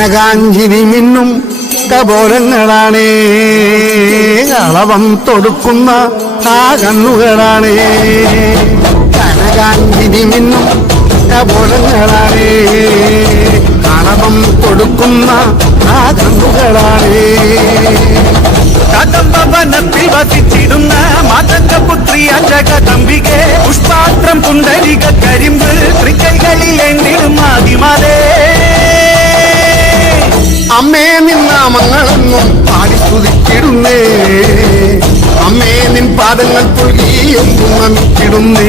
കനകാഞ്ചിരി മിന്നും കപോലങ്ങളാണേ, അളവം തൊടുക്കുന്ന ആ കണ്ണുകളാണേ. കനകാഞ്ചിരി മിന്നും കപോലങ്ങളാണേ, അളവം കൊടുക്കുന്ന ആ കണ്ണുകളാണേ. കദംബവനത്തിൽ വസിച്ചിടുന്ന മാതംഗപുത്രിയ ജഗദംബികെ, പുഷ്പാത്രം പുണ്ടരിക കരിമ്പ് തൃക്കൈകളിൽ എണ്ടിടും ആദിമാതേ. അമ്മേ നിന്നാമങ്ങളെന്നും പാടി സ്തുതിച്ചിടുന്നേ, അമ്മേ നിൻ പാദങ്ങൾ പുൽകിയെന്നും നമിച്ചിടുന്നേ.